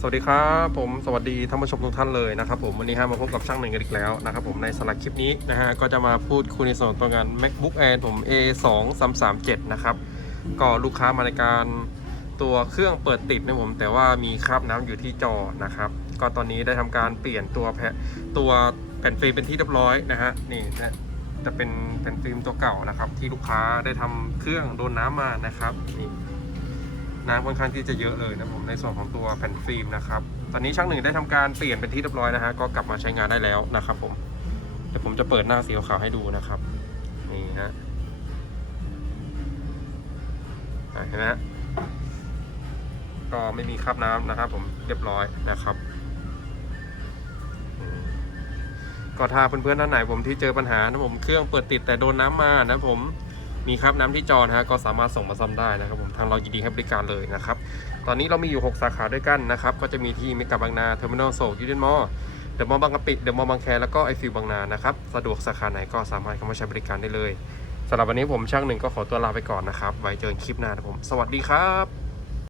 สวัสดีครับผมสวัสดีท่านผู้ชมทุกท่านเลยนะครับผมวันนี้ฮะมาพบกับช่างหนึ่งกันอีกแล้วนะครับผมในสลักคลิปนี้นะฮะก็จะมาพูดคุยในส่วนตัวงาน macbook air ผม a 2 3 3 7นะครับก็ลูกค้ามาในการตัวเครื่องเปิดติดนะผม แต่ว่ามีคราบน้ำอยู่ที่จอนะครับ ก็ตอนนี้ได้ทำการเปลี่ยนตัวแพะตัวแผ่นฟิล์มเป็นที่เรียบร้อยนะฮะนี่นะจะเป็นแผ่นฟิล์มตัวเก่านะครับ ที่ลูกค้าได้ทำเครื่องโดนน้ำมานะครับนี่ น้ำค่อนข้างที่จะเยอะเลยนะผมในส่วนของตัวแผ่นฟิล์มนะครับ ตอนนี้ช่างหนึ่งได้ทำการเปลี่ยนเป็นที่เรียบร้อยนะฮะก็กลับมาใช้งานได้แล้วนะครับผมเดี๋ยวผมจะเปิดหน้าสีขาวให้ดูนะครับนี่ฮะเห็นไหมก็ไม่มีคราบน้ำนะครับ ผมเรียบร้อยนะครับก็ถ้าเพื่อนๆท่านไหนผมที่เจอปัญหานะผมเครื่องเปิดติดแต่โดนน้ำมานะผม มีครับน้ำที่จอนะฮะก็สามารถส่งมาซ่อมได้นะครับผมทางเรายินดีให้บริการเลยนะครับตอนนี้เรามีอยู่ 6 สาขาด้วยกันนะครับก็จะมีที่เมกะบางนาเทอร์มินอลโซยูเดนมอลเดอะมอลล์บางกะปิเดอะมอลล์บางแคแล้วก็ไอฟิวบางนานะครับสะดวกสาขาไหนก็สามารถเข้ามาใช้บริการได้เลยสำหรับวันนี้ผมช่างหนึ่งก็ขอตัวลาไปก่อนนะครับไว้เจอกันคลิปหน้านะผม สวัสดีครับ